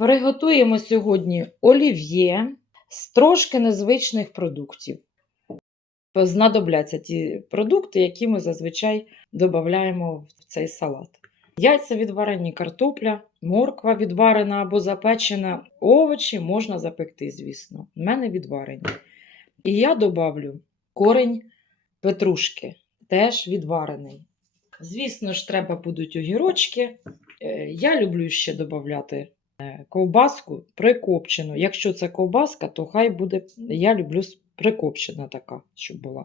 Приготуємо сьогодні олів'є з трошки незвичних продуктів. Знадобляться ті продукти, які ми зазвичай додаємо в цей салат. Яйця відварені, картопля, морква відварена або запечена, овочі можна запекти, звісно. У мене відварені. І я добавлю корень петрушки, теж відварений. Звісно ж, треба будуть огірочки. Е, Я люблю ще додати ковбаску прикопчену. Якщо це ковбаска, то хай буде, я люблю прикопчена така, щоб була.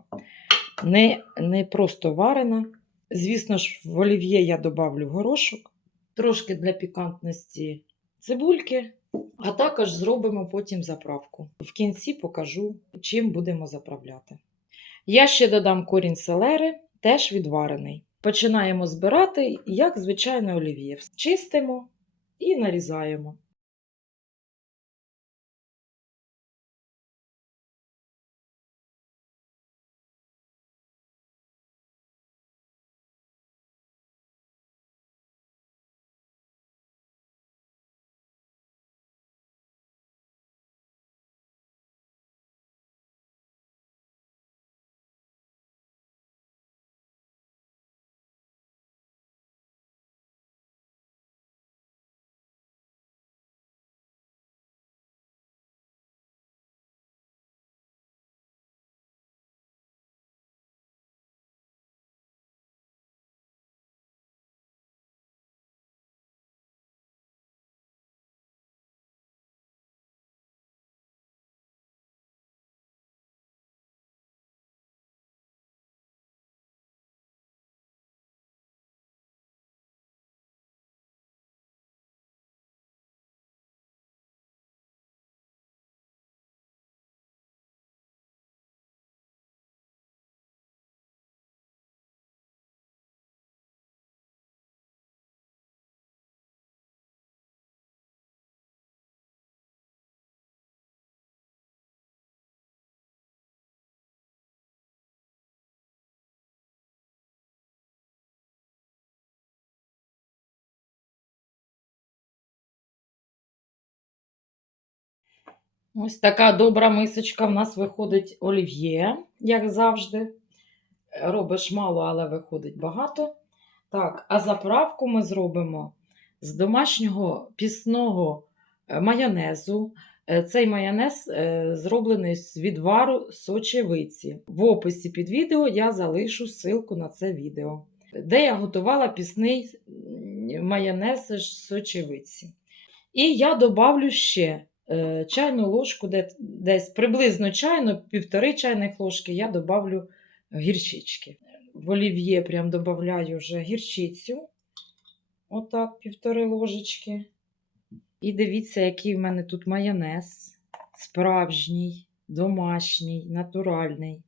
Не, не просто варена. Звісно ж, в олів'є я добавлю горошок, трошки для пікантності цибульки, а також зробимо потім заправку. В кінці покажу, чим будемо заправляти. Я ще додам корінь селери, теж відварений. Починаємо збирати, як звичайне олів'є. Чистимо і нарізаємо. Ось така добра мисочка в нас виходить олів'є, як завжди. Робиш мало, але виходить багато. Так, а заправку ми зробимо з домашнього пісного е, майонезу. Е, Цей майонез е, зроблений з відвару сочевиці. В описі під відео я залишу ссылку на це відео, де я готувала пісний майонез з сочевиці. І я добавлю ще чайну ложку, де, десь приблизно чайну, півтори чайних ложки, я добавлю гірчички. В олів'є прям додаю вже гірчицю. Отак, півтори ложечки. І дивіться, який в мене тут майонез. Справжній, домашній, натуральний.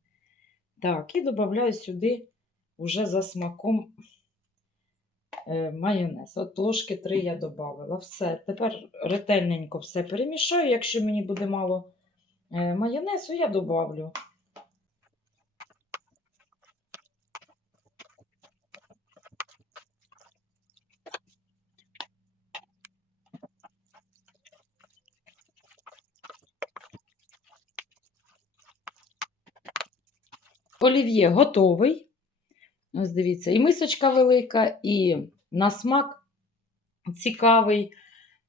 Так, і додаю сюди вже за смаком е, майонез. От ложки 3 я додавала. Все. Тепер ретельненько все перемішаю. Якщо мені буде мало е, майонезу, я добавлю. Олів'є готовий. Ось дивіться, і мисочка велика, і на смак цікавий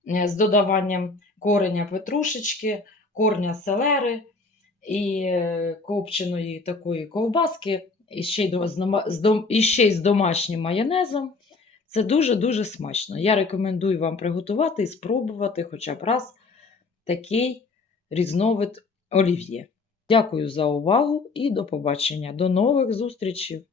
е, з додаванням кореня петрушечки, корня селери і е, копченої такої ковбаски, і ще й, з, з, і ще й з домашнім майонезом. Це дуже-дуже смачно. Я рекомендую вам приготувати і спробувати хоча б раз такий різновид олів'є. Дякую за увагу і до побачення. До нових зустрічей!